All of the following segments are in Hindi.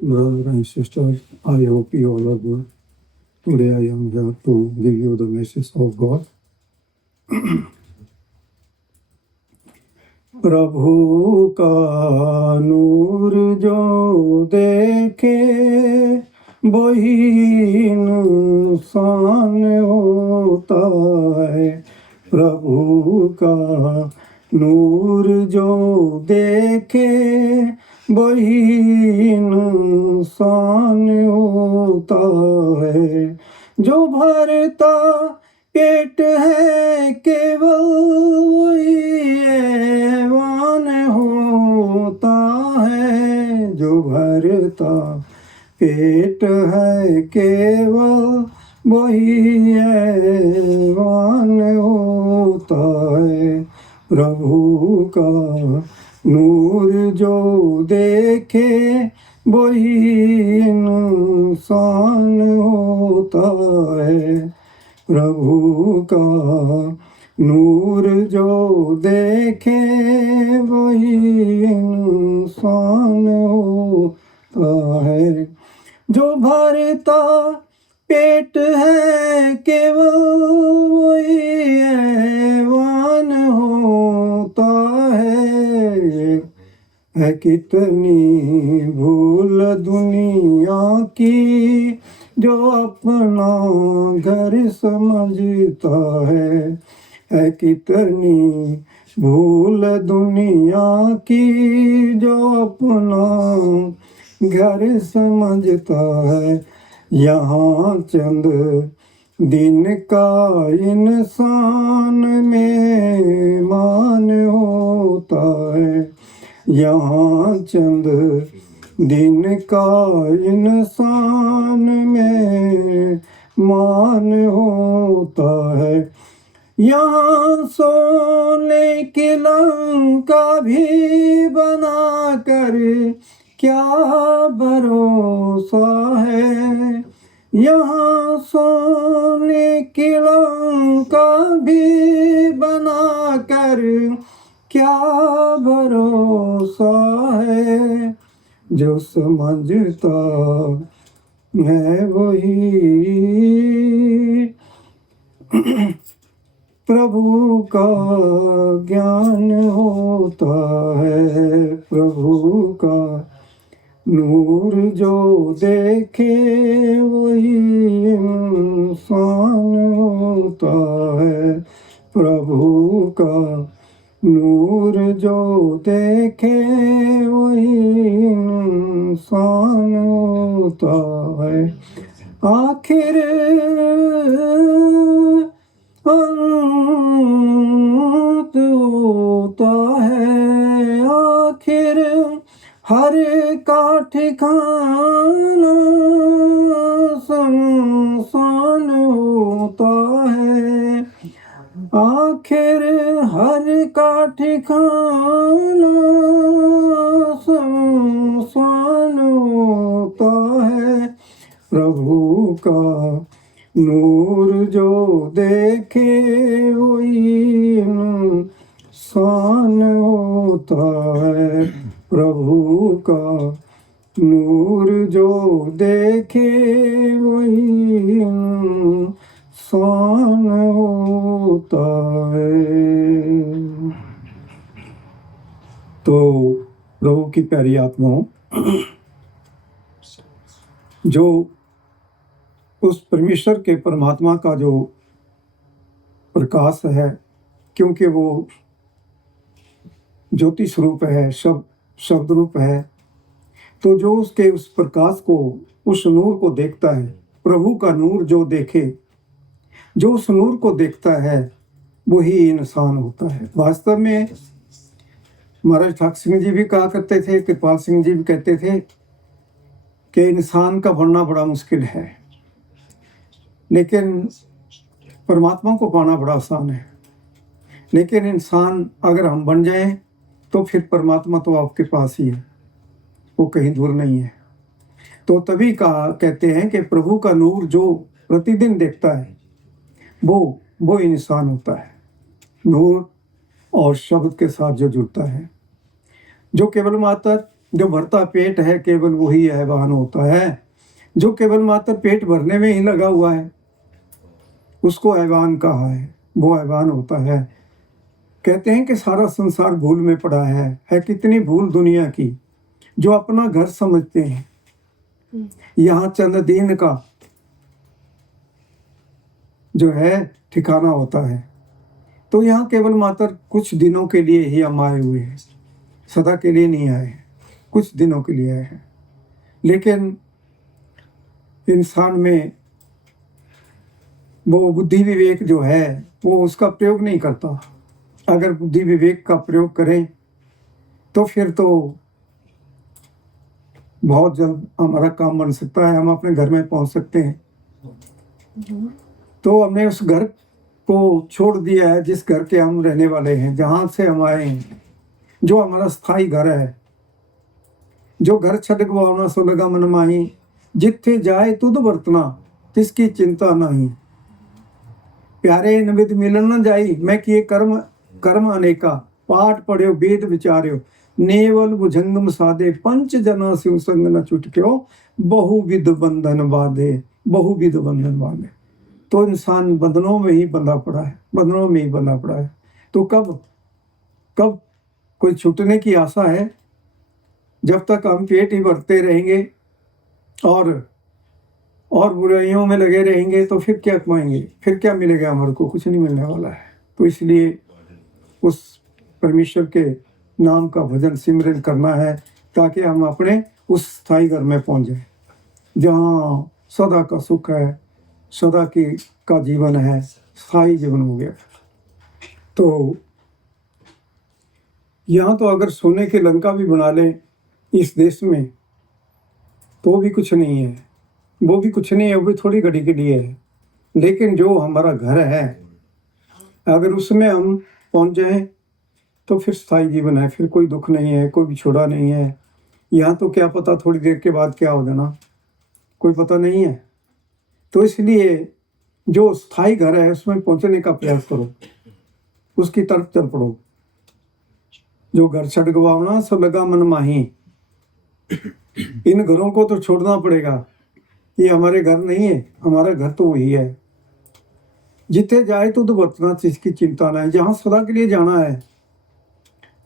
Brothers and sisters, I hope you all are good. Today I am here to give you the message of God. प्रभु का नूर जो देखे वही इंसान होता है। प्रभु का नूर जो देखे वही इंसान होता है। जो भरता पेट है केवल वही हैवान होता है। जो भरता पेट है केवल वही हैवान होता है। प्रभु का नूर जो देखे वही इंसान होता है। प्रभु का नूर जो देखे वही इंसान होता है। जो भरता पेट है केवल वही हैवान होता है कितनी भूल दुनिया की जो अपना घर समझता है कितनी भूल दुनिया की जो अपना घर समझता है। यहाँ चंद दिन का इंसान में मान होता है। यहाँ चंद दिन का इंसान में मान होता है। यहाँ सोने की लंका भी बना कर क्या भरोसा है। यहाँ सोने की लंका भी बना कर क्या भरोसा है। जो समझता है वही प्रभु का ज्ञान होता है। प्रभु का नूर जो देखे वही इंसान होता है। प्रभु का नूर जो देखे वही इंसान होता है। आखिर अंत होता है। आखिर हर का ठिकाना शमशान होता है। आखिर हर का ठिकाना शमशान होता है। प्रभु का नूर जो देखे वही इंसान होता है। प्रभु का नूर जो देखे वही इंसान होता है। तो प्रभु की प्यारी आत्माओं, जो उस परमेश्वर के परमात्मा का जो प्रकाश है, क्योंकि वो ज्योति स्वरूप है, शब्द रूप है, तो जो उसके उस प्रकाश को, उस नूर को देखता है, प्रभु का नूर जो देखे, जो उस नूर को देखता है वही इंसान होता है। वास्तव में महाराज ठाकुर सिंह जी भी कहा करते थे, कृपाल सिंह जी भी कहते थे कि इंसान का बनना बड़ा मुश्किल है, लेकिन परमात्मा को पाना बड़ा आसान है। लेकिन इंसान अगर हम बन जाएं तो फिर परमात्मा तो आपके पास ही है, वो कहीं दूर नहीं है। तो तभी कहते हैं कि प्रभु का नूर जो प्रतिदिन देखता है वो इंसान होता है। नूर और शब्द के साथ जो जुड़ता है, जो केवल मात्र जो भरता पेट है केवल वही ऐवान होता है। जो केवल मात्र पेट भरने में ही लगा हुआ है उसको ऐवान कहा है, वो ऐवान होता है। कहते हैं कि सारा संसार भूल में पड़ा है कितनी भूल दुनिया की, जो अपना घर समझते हैं यहाँ चंद दिन का जो है ठिकाना होता है। तो यहाँ केवल मात्र कुछ दिनों के लिए ही हम आए हुए हैं, सदा के लिए नहीं आए हैं, कुछ दिनों के लिए आए हैं। लेकिन इंसान में वो बुद्धि विवेक जो है वो उसका प्रयोग नहीं करता। अगर बुद्धि विवेक का प्रयोग करें तो फिर तो बहुत जल्द हमारा काम बन सकता है, हम अपने घर में पहुंच सकते हैं। तो हमने उस घर को छोड़ दिया है जिस घर के हम रहने वाले हैं, जहाँ से हम आए हैं, जो हमारा स्थायी घर है। जो घर छड़ गवाना सो लगा मन माही, जिथे जाए तुद बरतना तिसकी चिंता नहीं। प्यारे इन विद मिलन न जाई, मैं किए कर्म कर्म अनेका, पाठ पढ़्यो वेद विचार्यो, नेवल भुजंगम साधे, पंच जना सिंह संग न छुटक्यो, बहुविध बंधन बांधे, बहुविध बंधन बांधे। तो इंसान बंधनों में ही बंधा पड़ा है, बंधनों में ही बंधा पड़ा है। तो कब कब कोई छूटने की आशा है? जब तक हम पेट ही भरते रहेंगे और बुराइयों में लगे रहेंगे तो फिर क्या कमाएंगे, फिर क्या मिलेगा हमारे को? कुछ नहीं मिलने वाला है। तो इसलिए उस परमेश्वर के नाम का भजन सिमरन करना है ताकि हम अपने उस स्थायी घर में पहुंच जाए जहाँ सदा का सुख है, सदा की का जीवन है, स्थायी जीवन हो गया। तो यहाँ तो अगर सोने की लंका भी बना लें इस देश में तो भी कुछ नहीं है, वो भी कुछ नहीं है, वो भी थोड़ी घड़ी के लिए है। लेकिन जो हमारा घर है अगर उसमें हम पहुंच जाएं तो फिर स्थायी जीवन है, फिर कोई दुख नहीं है, कोई बिछोड़ा नहीं है। यहाँ तो क्या पता थोड़ी देर के बाद क्या हो जाना, कोई पता नहीं है। तो इसलिए जो स्थायी घर है उसमें पहुंचने का प्रयास करो, उसकी तरफ चल पड़ो। जो घर छड़ गवाना सो लगा मन माही, इन घरों को तो छोड़ना पड़ेगा, ये हमारे घर नहीं है, हमारा घर तो वही है। जिथे जाए तो बरतना इसकी चिंता ना है। जहाँ सदा के लिए जाना है,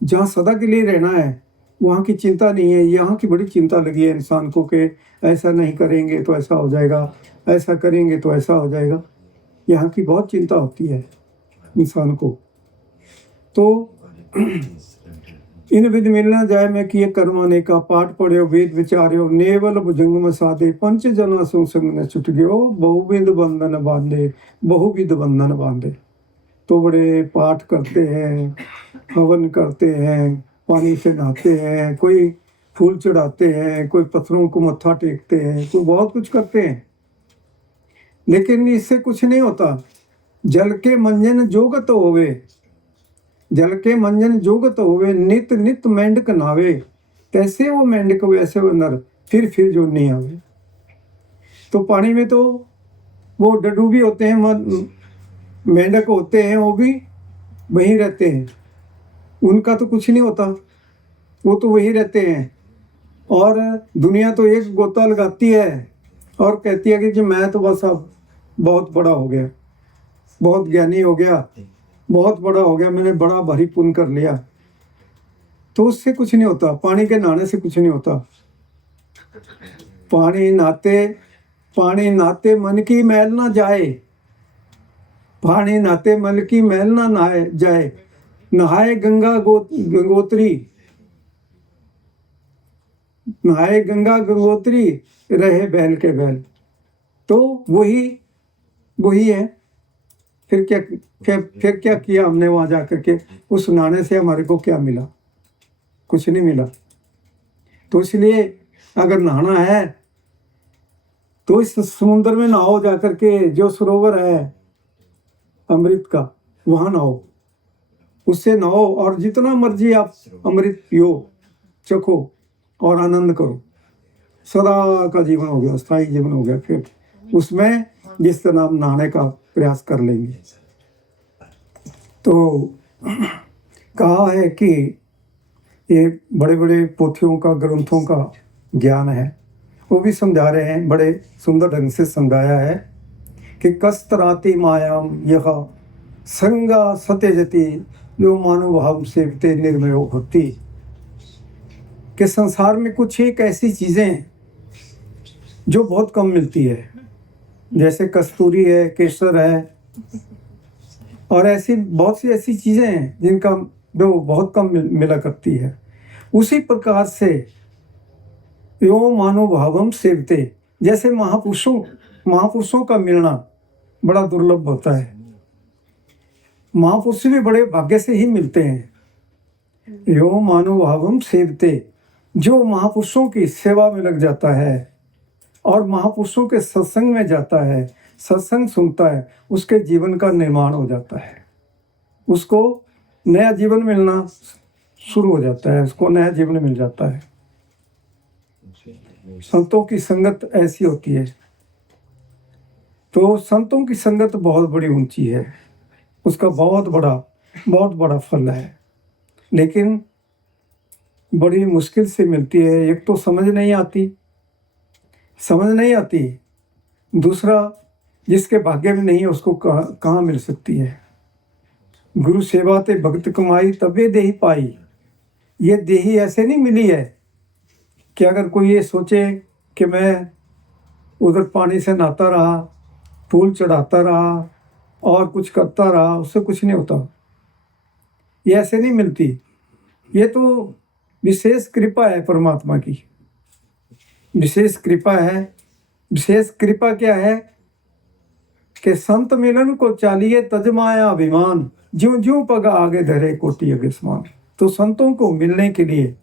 जहाँ सदा के लिए रहना है, वहाँ की चिंता नहीं है। यहाँ की बड़ी चिंता लगी है इंसान को कि ऐसा नहीं करेंगे तो ऐसा हो जाएगा, ऐसा करेंगे तो ऐसा हो जाएगा। यहाँ की बहुत चिंता होती है इंसान को। तो इन विध मिलना जाए मैं किए कर्म अनेका, पाठ पढ़्यो वेद विचार्यो, नेवल भुजंगम साधे, पंच जना सो संग न छुट गयो, बहुविध बंधन बांधे, बहुविध बंधन बांधे। तो बड़े पाठ करते हैं, हवन करते हैं, पानी से नहाते हैं, कोई फूल चढ़ाते हैं, कोई पत्थरों को मत्था टेकते हैं, कोई बहुत कुछ करते हैं, लेकिन इससे कुछ नहीं होता। जल के मंजन जोगत होवे, जल के मंजन जोगत होवे, नित नित मेंढक नावे, तैसे वो मेंढक वैसे वो नर, फिर जो नहीं आवे। तो पानी में तो वो डड्डू भी होते हैं, मेंढक होते हैं, वो भी वहीं रहते हैं, उनका तो कुछ नहीं होता, वो तो वहीं रहते हैं। और दुनिया तो एक गोता लगाती है और कहती है कि मैं तो बस अब बहुत बड़ा हो गया, बहुत ज्ञानी हो गया, बहुत बड़ा हो गया, मैंने बड़ा भारी पुण्य कर लिया। तो उससे कुछ नहीं होता, पानी के नहाने से कुछ नहीं होता। पानी नहाते मन की मैल ना जाए, पानी नहाते मन की मैल ना नहाए जाए, नहाए गंगोत्री, नहाए गंगा गंगोत्री, रहे बैल के बैल। तो वही है। फिर क्या किया हमने वहां जाकर के? उस नहाने से हमारे को क्या मिला? कुछ नहीं मिला। तो इसलिए अगर नहाना है तो इस समुद्र में नहाओ, जाकर के जो सरोवर है अमृत का, वहां नहाओ, उससे नहाओ और जितना मर्जी आप अमृत पियो, चखो और आनंद करो। सदा का जीवन हो गया, स्थायी जीवन हो गया। फिर उसमें जिस तरह हम नहाने का प्रयास कर लेंगे। तो कहा है कि ये बड़े बड़े पोथियों का, ग्रंथों का ज्ञान है, वो भी समझा रहे हैं, बड़े सुंदर ढंग से समझाया है कि कस्तराति मायाम यह संगा सत्यजति यो मानुभाव सेवते निर्मयो होती, कि संसार में कुछ एक ऐसी चीज़ें हैं जो बहुत कम मिलती है, जैसे कस्तूरी है, केसर है, और ऐसी बहुत सी ऐसी चीज़ें हैं जिनका जो बहुत कम मिला करती है। उसी प्रकार से यो मानुभावम सेवते, जैसे महापुरुषों का मिलना बड़ा दुर्लभ होता है। महापुरुष भी बड़े भाग्य से ही मिलते हैं। यो मानुभावम सेवते, जो महापुरुषों की सेवा में लग जाता है और महापुरुषों के सत्संग में जाता है, सत्संग सुनता है, उसके जीवन का निर्माण हो जाता है, उसको नया जीवन मिलना शुरू हो जाता है, उसको नया जीवन मिल जाता है। संतों की संगत ऐसी होती है। तो संतों की संगत बहुत बड़ी ऊंची है, उसका बहुत बड़ा फल है, लेकिन बड़ी मुश्किल से मिलती है। एक तो समझ नहीं आती, दूसरा जिसके भाग्य में नहीं है उसको कहाँ मिल सकती है। गुरु सेवा ते भगत कमाई तबे देही पाई, ये देही ऐसे नहीं मिली है कि अगर कोई ये सोचे कि मैं उधर पानी से नहाता रहा, फूल चढ़ाता रहा और कुछ करता रहा, उससे कुछ नहीं होता, ये ऐसे नहीं मिलती। ये तो विशेष कृपा है परमात्मा की, विशेष कृपा है। विशेष कृपा क्या है कि संत मिलन को चालिए तजमाया अभिमान, ज्यों ज्यों पग आगे धरे कोटि अगस्मान। तो संतों को मिलने के लिए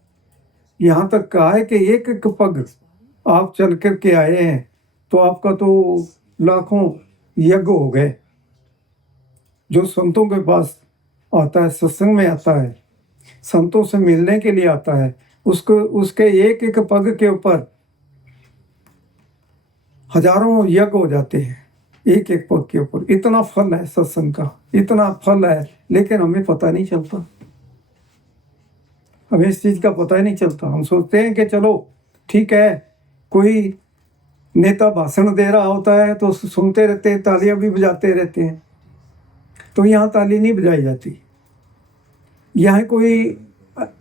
यहाँ तक कहा है कि एक एक पग आप चल कर के आए हैं तो आपका तो लाखों यज्ञ हो गए। जो संतों के पास आता है, सत्संग में आता है, संतों से मिलने के लिए आता है, उसके एक एक पग के ऊपर हजारों यज्ञ हो जाते हैं, एक एक पग के ऊपर। इतना फल है सत्संग का, इतना फल है, लेकिन हमें पता नहीं चलता, हमें इस चीज़ का पता ही नहीं चलता। हम सोचते हैं कि चलो ठीक है, कोई नेता भाषण दे रहा होता है तो सुनते रहते हैं, तालियां भी बजाते रहते हैं। तो यहाँ ताली नहीं बजाई जाती, यहाँ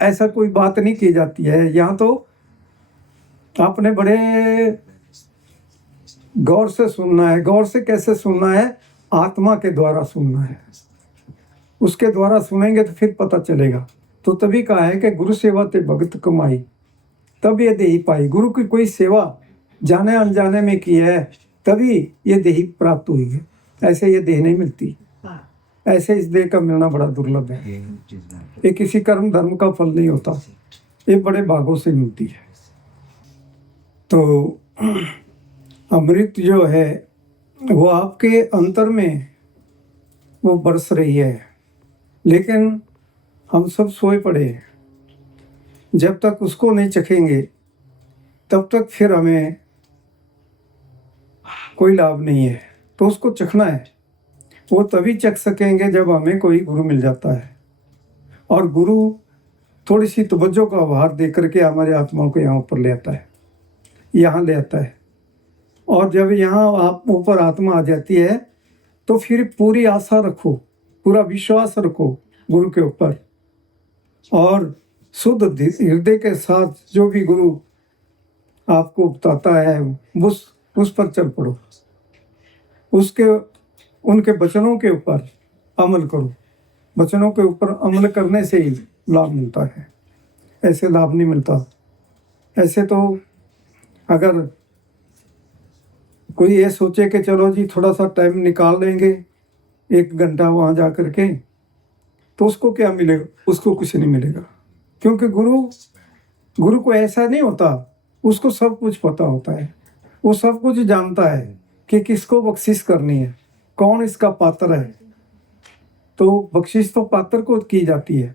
ऐसा कोई बात नहीं की जाती है। यहाँ तो आपने बड़े गौर से सुनना है। गौर से कैसे सुनना है? आत्मा के द्वारा सुनना है, उसके द्वारा सुनेंगे तो फिर पता चलेगा। तो तभी कहा है कि गुरु सेवा ते भगत कमाई तब ये देही पाई। गुरु की कोई सेवा जाने अनजाने में की है तभी ये देही प्राप्त हुई है, ऐसे ये देह नहीं मिलती। ऐसे इस देह का मिलना बड़ा दुर्लभ है। ये किसी कर्म धर्म का फल नहीं होता, ये बड़े भागों से मिलती है। तो अमृत जो है वो आपके अंतर में वो बरस रही है, लेकिन हम सब सोए पड़े हैं। जब तक उसको नहीं चखेंगे तब तक फिर हमें कोई लाभ नहीं है। तो उसको चखना है, वो तभी चख सकेंगे जब हमें कोई गुरु मिल जाता है। और गुरु थोड़ी सी तवज्जो का आभार दे करके हमारे आत्माओं को यहाँ ऊपर ले आता है, यहाँ ले आता है। और जब यहाँ आप ऊपर आत्मा आ जाती है तो फिर पूरी आशा रखो, पूरा विश्वास रखो गुरु के ऊपर, और शुद्ध हृदय के साथ जो भी गुरु आपको बताता है उस पर चल पड़ो, उनके वचनों के ऊपर अमल करो। वचनों के ऊपर अमल करने से ही लाभ मिलता है, ऐसे लाभ नहीं मिलता। ऐसे तो अगर कोई ये सोचे कि चलो जी थोड़ा सा टाइम निकाल लेंगे, 1 घंटा वहाँ जा कर के, तो उसको क्या मिलेगा? उसको कुछ नहीं मिलेगा, क्योंकि गुरु को ऐसा नहीं होता, उसको सब कुछ पता होता है। वो सब कुछ जानता है कि किसको बख्शिश करनी है, कौन इसका पात्र है। तो बख्शिश तो पात्र को की जाती है।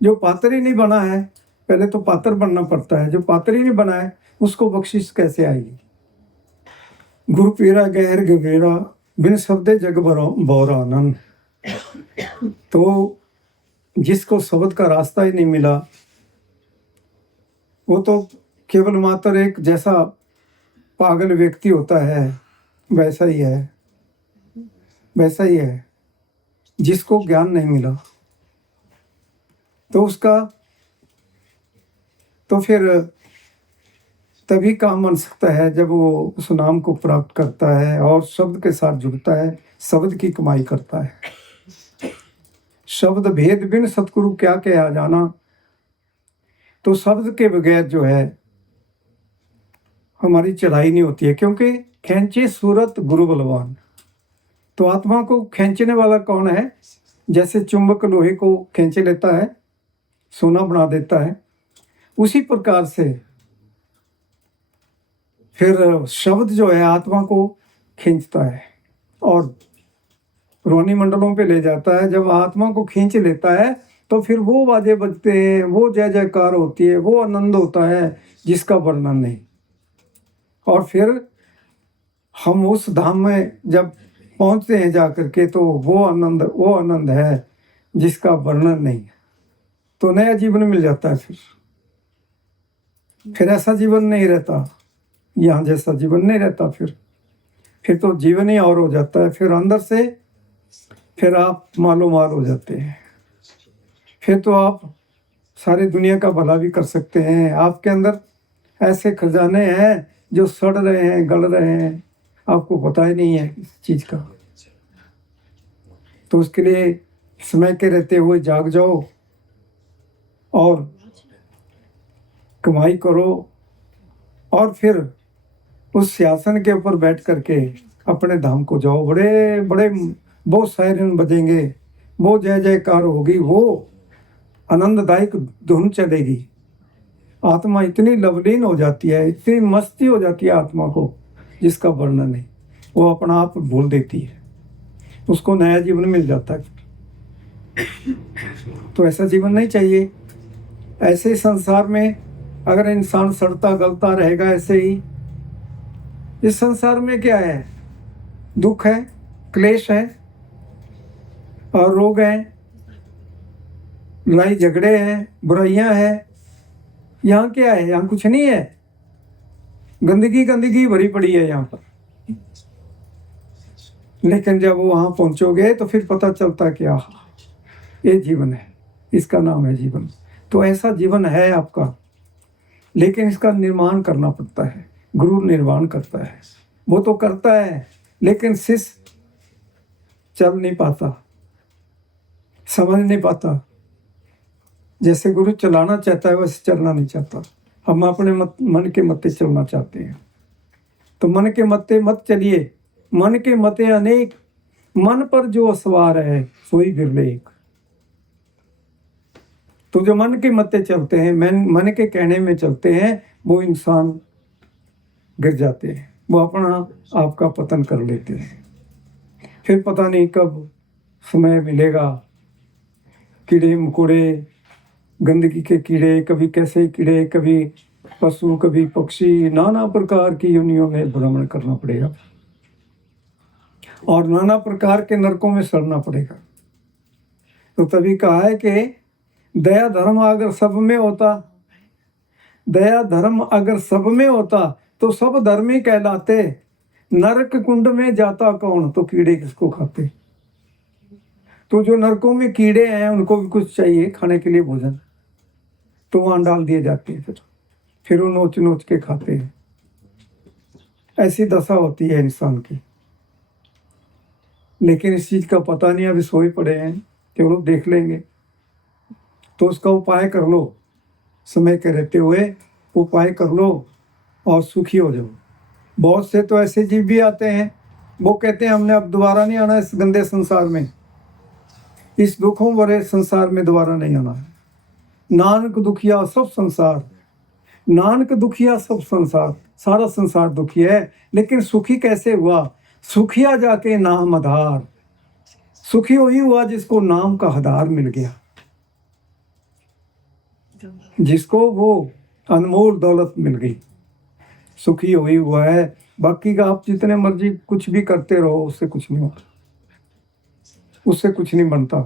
जो पात्र ही नहीं बना है, पहले तो पात्र बनना पड़ता है। जो पात्र ही नहीं बना है उसको बख्शिश कैसे आएगी? गुरु पीरा गहर गवेरा बिन शब्दे जग बौरा आनंद। तो जिसको शब्द का रास्ता ही नहीं मिला वो तो केवल मात्र एक जैसा पागल व्यक्ति होता है वैसा ही है, वैसा ही है जिसको ज्ञान नहीं मिला। तो उसका तो फिर तभी काम बन सकता है जब वो उस नाम को प्राप्त करता है और शब्द के साथ जुड़ता है, शब्द की कमाई करता है। शब्द भेद बिन सतगुरु क्या कहा जाना। तो शब्द के बगैर जो है हमारी चढ़ाई नहीं होती है, क्योंकि खींचे सूरत गुरु बलवान। तो आत्मा को खींचने वाला कौन है? जैसे चुंबक लोहे को खींच लेता है, सोना बना देता है, उसी प्रकार से फिर शब्द जो है आत्मा को खींचता है और रोनी मंडलों पे ले जाता है। जब आत्मा को खींच लेता है तो फिर वो बाजे बजते हैं, वो जय जयकार होती है, वो आनंद होता है जिसका वर्णन नहीं। और फिर हम उस धाम में जब पहुंचते हैं जा करके तो वो आनंद है जिसका वर्णन नहीं है। तो नया जीवन मिल जाता है। फिर ऐसा जीवन नहीं रहता, यहाँ जैसा जीवन नहीं रहता। फिर तो जीवन ही और हो जाता है। फिर अंदर से फिर आप मालो माल हो जाते हैं। फिर तो आप सारी दुनिया का भला भी कर सकते हैं। आपके अंदर ऐसे खजाने हैं जो सड़ रहे हैं, गल रहे हैं, आपको पता ही नहीं है इस चीज़ का। तो उसके लिए समय के रहते हुए जाग जाओ और कमाई करो और फिर उस सिंहासन के ऊपर बैठ करके अपने धाम को जाओ। बड़े बड़े वो सायरन बजेंगे, वो जय जयकार होगी, वो आनंददायक धुन चलेगी। आत्मा इतनी लवलीन हो जाती है, इतनी मस्ती हो जाती है आत्मा को जिसका वर्णन नहीं। वो अपना आप भूल देती है, उसको नया जीवन मिल जाता है। तो ऐसा जीवन नहीं चाहिए। ऐसे संसार में अगर इंसान सड़ता गलता रहेगा ऐसे ही, इस संसार में क्या है? दुख है, क्लेश है और रोग हैं, लड़ाई झगड़े हैं, बुराइयां हैं। यहाँ क्या है? यहाँ कुछ नहीं है। गंदगी भरी पड़ी है यहाँ पर। लेकिन जब वो वहां पहुंचोगे तो फिर पता चलता क्या ये जीवन है, इसका नाम है जीवन। तो ऐसा जीवन है आपका, लेकिन इसका निर्माण करना पड़ता है। गुरु निर्माण करता है, वो तो करता है लेकिन शिष्य चल नहीं पाता, समझ नहीं पाता। जैसे गुरु चलाना चाहता है वैसे चलना नहीं चाहता। हम अपने मन के मत्ते चलना चाहते हैं। तो मन के मत्ते मत चलिए। मन के मते अनेक, मन पर जो सवार है सोई बिरले एक। तो जो मन के मत्ते चलते हैं, मन के कहने में चलते हैं, वो इंसान गिर जाते हैं, वो अपना आपका पतन कर लेते हैं। फिर पता नहीं कब समय मिलेगा। कीड़े मकोड़े, गंदगी के कीड़े, कभी कैसे कीड़े, कभी पशु, कभी पक्षी, नाना प्रकार की योनियों में भ्रमण करना पड़ेगा और नाना प्रकार के नरकों में सड़ना पड़ेगा। तो तभी कहा है कि दया धर्म अगर सब में होता, दया धर्म अगर सब में होता तो सब धर्मी कहलाते। नरक कुंड में जाता कौन, तो कीड़े किसको खाते। तो जो नरकों में कीड़े हैं उनको भी कुछ चाहिए खाने के लिए, भोजन, तो वहां डाल दिए जाते हैं। फिर वो नोच नोच के खाते हैं। ऐसी दशा होती है इंसान की। लेकिन इस चीज का पता नहीं, अभी सोए पड़े हैं कि वो लोग देख लेंगे। तो उसका उपाय कर लो, समय के रहते हुए उपाय कर लो और सुखी हो जाओ। बहुत से तो ऐसे जीव भी आते हैं, वो कहते हैं हमने अब दोबारा नहीं आना इस गंदे संसार में, इस दुखों भरे संसार में दोबारा नहीं आना है। नानक दुखिया सब संसार, नानक दुखिया सब संसार, सारा संसार दुखी है। लेकिन सुखी कैसे हुआ? सुखिया जाके नाम आधार। सुखी वही हुआ जिसको नाम का आधार मिल गया, जिसको वो अनमोल दौलत मिल गई। सुखी वही हुआ है। बाकी का आप जितने मर्जी कुछ भी करते रहो, उससे कुछ नहीं होता, उससे कुछ नहीं बनता।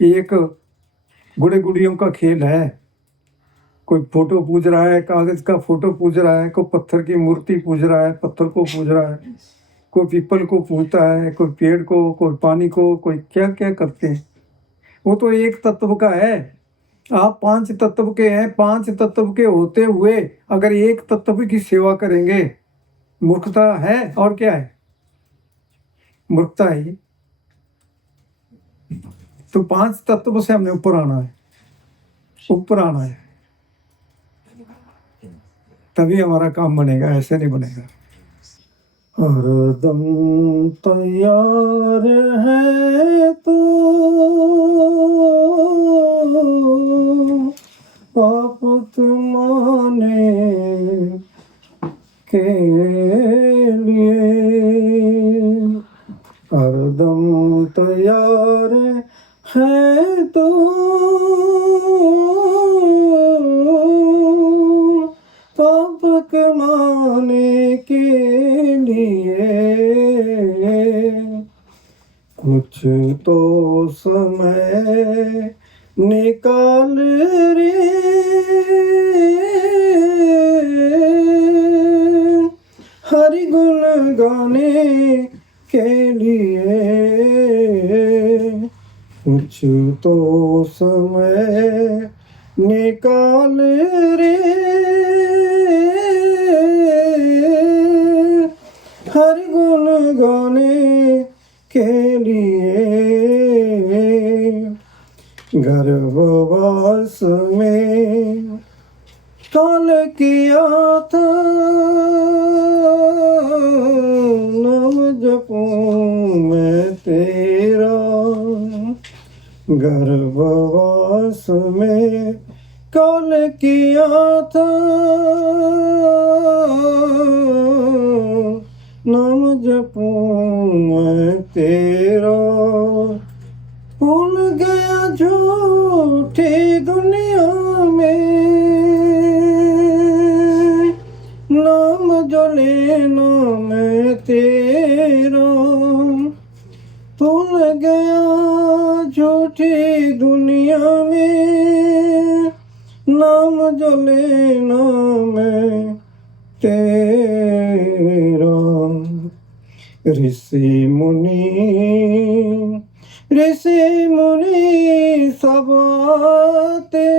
ये एक गुड़े गुड़ियों का खेल है। कोई फोटो पूज रहा है, कागज का फोटो पूज रहा है, कोई पत्थर की मूर्ति पूज रहा है, पत्थर को पूज रहा है, कोई पीपल को पूजता है, कोई पेड़ को, कोई पानी को, कोई क्या क्या करते हैं। वो तो एक तत्व का है। आप 5 तत्व के हैं, 5 तत्व के होते हुए अगर एक तत्व की सेवा करेंगे, मूर्खता है। और क्या है? मूर्खता है ये। तो 5 तत्व से हमने ऊपर आना है, ऊपर आना है, तभी हमारा काम बनेगा, ऐसे नहीं बनेगा। हरदम तैयार है तो पाप माने के लिए, हरदम तैयार है तो पाप कमाने के लिए। कुछ तो समय निकाल रे, हरि गुण गाने के लिए। कुछ तो समय निकाल रे, हरि गुण गाने के लिए। गर्भवास में काल किया था, नाम जपूं मैं तेरा। गर्भवास में काल किया था, नाम जपूं मैं तेरा। भूल गया झूठी दुनिया में, नाम जो लेना मैं तेरा। भूल गया झूठी दुनिया में, नाम जो लेना मैं तेरा। ऋषि मुनि सब आते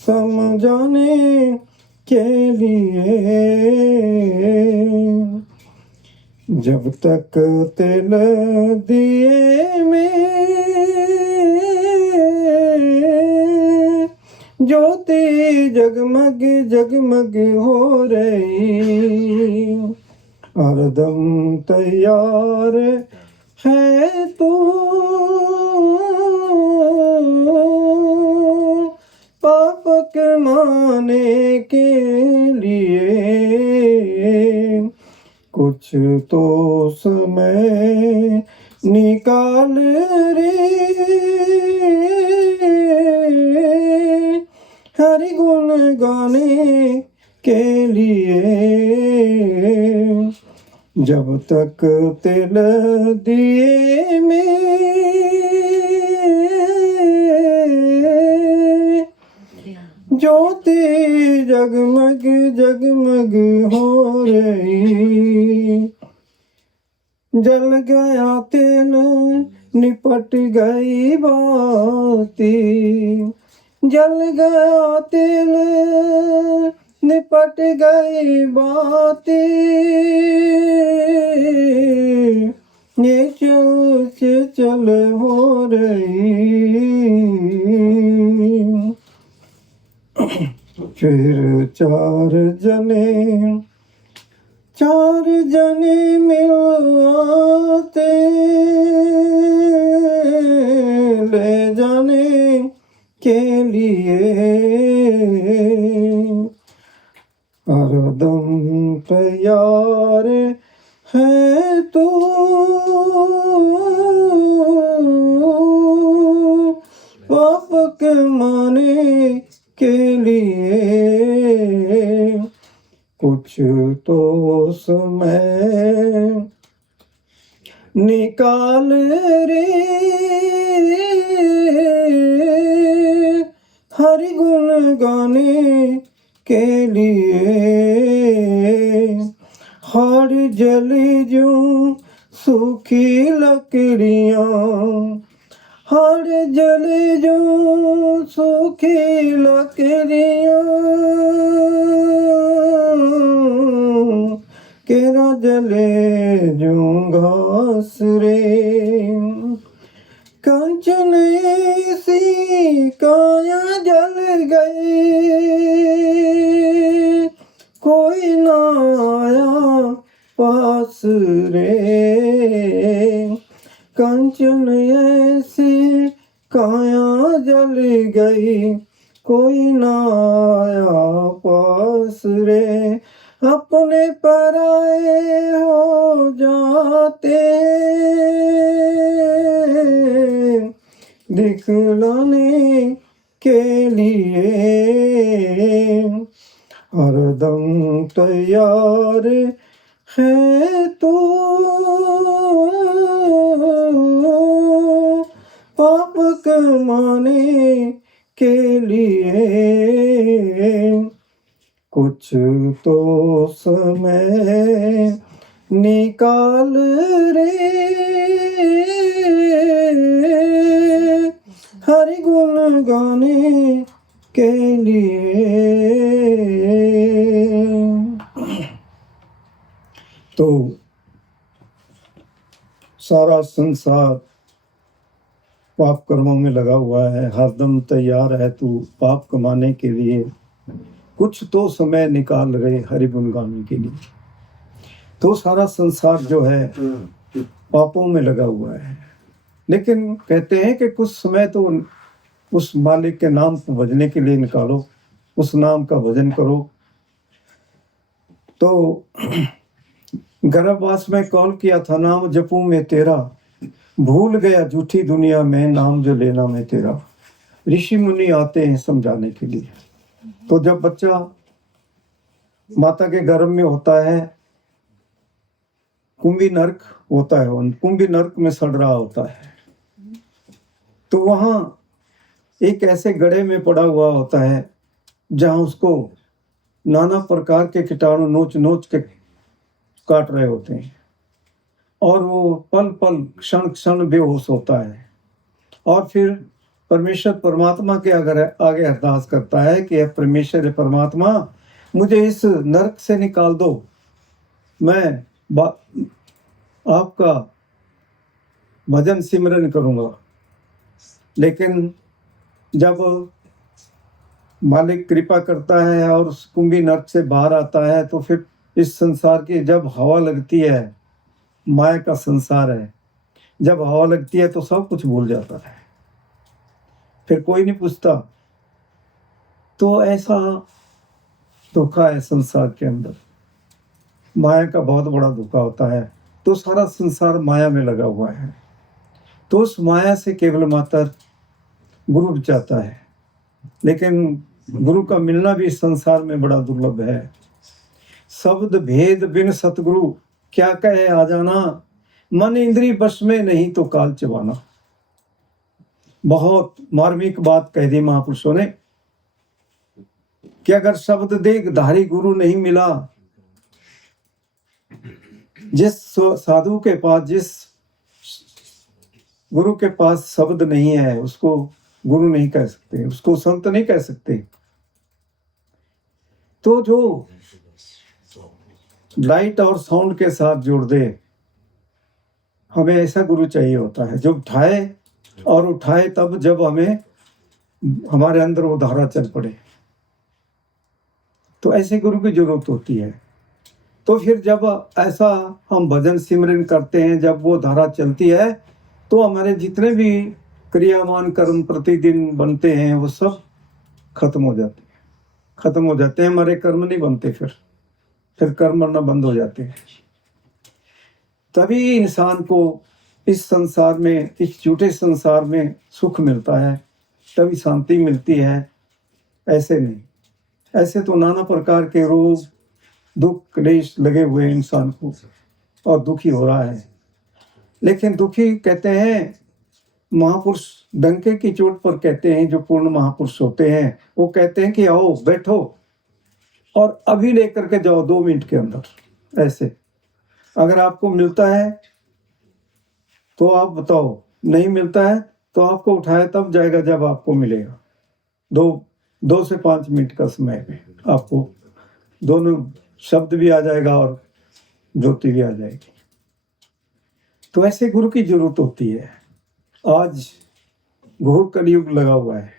समझाने के लिए। जब तक तिल दिए में ज्योति जगमग जगमग हो रही, हरदम तैयार है तो पाप कमाने के लिए। कुछ तो समय निकाल रे, हरि गुण गाने के लिए। जब तक तिल दिए में ज्योति जगमग जगमग हो रही। जल गया तेल निपट गई बाती, जल गया तेल निपट गई बाती। ये चल हो रही। फिर चार जने मिल आते, ले जाने के लिए। हरदम तैयार है तो पाप कमाने के लिए। कुछ तो समय निकाल रे, हरि गुण गाने के लिए। हर जल जो सूखी लकड़ियाँ, हर जल जो सूखी लकड़ियाँ, केरा जले जो घास रे। कंचन ऐसी काया जल गए, कोई ना आया पास रे। कंचन ऐसी काया जल गई, कोई ना आया पास रे। अपने पराए हो जाते दिखलाने के लिए। हरदम तैयार है तू पाप कमाने के लिए। कुछ तो समय निकाल रे, हरि गुण गाने के लिए। तो सारा संसार पाप कर्मों में लगा हुआ है, हरदम तैयार है तू पाप कमाने के लिए। कुछ तो समय निकाल रहे हरि गुण गाने के लिए। तो सारा संसार जो है पापों में लगा हुआ है, लेकिन कहते हैं कि कुछ समय तो उस मालिक के नाम को भजने के लिए निकालो, उस नाम का भजन करो। तो गर्भवास में कॉल किया था, नाम जपूं मैं तेरा, भूल गया झूठी दुनिया में नाम जो लेना मैं तेरा। ऋषि मुनि आते हैं समझाने के लिए। तो जब बच्चा माता के गर्भ में होता है, कुंभी नरक होता है, कुंभी नरक में सड़ रहा होता है, तो वहां एक ऐसे गड्ढे में पड़ा हुआ होता है जहां उसको नाना प्रकार के कीटाणु नोच नोच के काट रहे होते हैं, और वो पल पल क्षण क्षण बेहोश होता है। और फिर परमेश्वर परमात्मा के आगे अरदास करता है कि परमेश्वर परमात्मा मुझे इस नरक से निकाल दो, मैं आपका भजन सिमरन करूंगा। लेकिन जब मालिक कृपा करता है और उस कुंभी नरक से बाहर आता है, तो फिर इस संसार की जब हवा लगती है, माया का संसार है, जब हवा लगती है तो सब कुछ भूल जाता है, फिर कोई नहीं पूछता। तो ऐसा धोखा है संसार के अंदर, माया का बहुत बड़ा धोखा होता है। तो सारा संसार माया में लगा हुआ है। तो उस माया से केवल मात्र गुरु बचाता है, लेकिन गुरु का मिलना भी संसार में बड़ा दुर्लभ है। शब्द भेद बिन सतगुरु क्या कहे आ जाना, मन इंद्री बस में नहीं तो काल चबाना। बहुत मार्मिक बात कह दी महापुरुषों ने कि अगर शब्द देहधारी गुरु नहीं मिला, जिस साधु के पास, जिस गुरु के पास शब्द नहीं है, उसको गुरु नहीं कह सकते, उसको संत नहीं कह सकते। तो जो लाइट और साउंड के साथ जोड़ दे, हमें ऐसा गुरु चाहिए होता है जो उठाए, और उठाए तब जब हमें हमारे अंदर वो धारा चल पड़े। तो ऐसे गुरु की जरूरत होती है। तो फिर जब ऐसा हम भजन सिमरन करते हैं, जब वो धारा चलती है, तो हमारे जितने भी क्रियामान कर्म प्रतिदिन बनते हैं वो सब खत्म हो जाते हैं। हमारे कर्म नहीं बनते, फिर कर्म बनना बंद हो जाते हैं। तभी इंसान को इस संसार में, इस झूठे संसार में सुख मिलता है, तभी शांति मिलती है। ऐसे नहीं, ऐसे तो नाना प्रकार के रोग दुख क्लेश लगे हुए इंसान को, और दुखी हो रहा है। लेकिन दुखी कहते हैं महापुरुष डंके की चोट पर कहते हैं, जो पूर्ण महापुरुष होते हैं, वो कहते हैं कि आओ बैठो और अभी लेकर के जाओ 2 मिनट के अंदर। ऐसे अगर आपको मिलता है तो आप बताओ, नहीं मिलता है तो आपको उठाया तब जाएगा जब आपको मिलेगा। 2 से 5 मिनट का समय में आपको दोनों शब्द भी आ जाएगा और ज्योति भी आ जाएगी। तो ऐसे गुरु की जरूरत होती है। आज घोर कलयुग लगा हुआ है,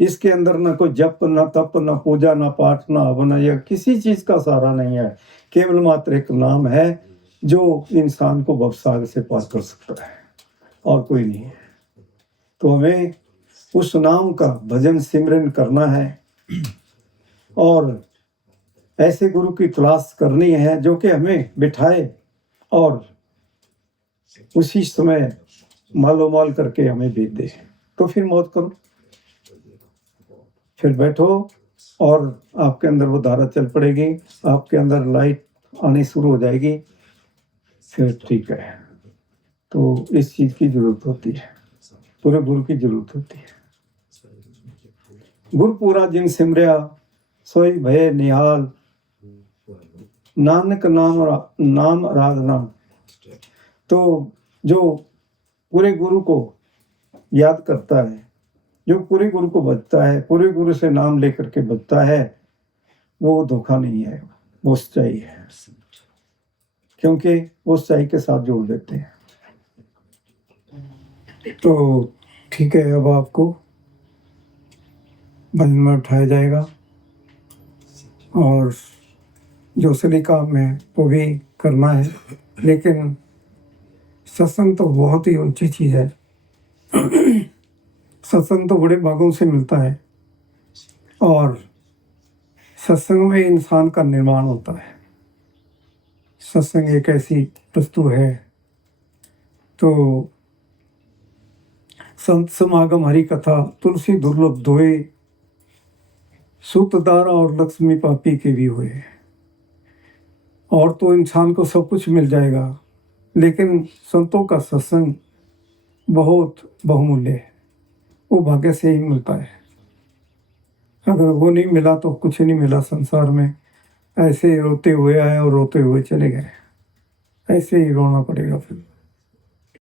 इसके अंदर ना कोई जप, ना तप, ना पूजा, ना पाठ, ना हवन, या किसी चीज का सहारा नहीं है। केवल मात्र एक नाम है जो इंसान को भवसागर से पार कर सकता है, और कोई नहीं है। तो हमें उस नाम का भजन सिमरन करना है और ऐसे गुरु की तलाश करनी है जो कि हमें बिठाए और उसी समय मालो माल करके हमें भेज दे। तो फिर मौत करो, फिर बैठो और आपके अंदर वो धारा चल पड़ेगी, आपके अंदर लाइट आनी शुरू हो जाएगी, फिर ठीक है। तो इस चीज की जरूरत होती है, पूरे गुरु की जरूरत होती है। गुरु पूरा जिन सिमरिया सोई भय निहाल, नानक नाम आराधना। तो जो पूरे गुरु को याद करता है, जो पूरे गुरु को बचता है, पूरे गुरु से नाम लेकर के बचता है, वो धोखा नहीं है, वो सच्चाई है, क्योंकि वो सच्चाई के साथ जोड़ देते हैं। तो ठीक है, अब आपको भजन में उठाया जाएगा और जो सभी काम है वो भी करना है। लेकिन सत्संग तो बहुत ही ऊंची चीज़ है। सत्संग तो बड़े भागों से मिलता है और सत्संग में इंसान का निर्माण होता है। सत्संग एक ऐसी वस्तु है। तो संत समागम हरि कथा तुलसी दुर्लभ धोए, सूतदारा और लक्ष्मी पापी के भी हुए। और तो इंसान को सब कुछ मिल जाएगा, लेकिन संतों का सत्संग बहुत बहुमूल्य है, वो भाग्य से ही मिलता है। अगर वो नहीं मिला तो कुछ नहीं मिला संसार में। ऐसे रोते हुए आए और रोते हुए चले गए, ऐसे ही रोना पड़ेगा फिर।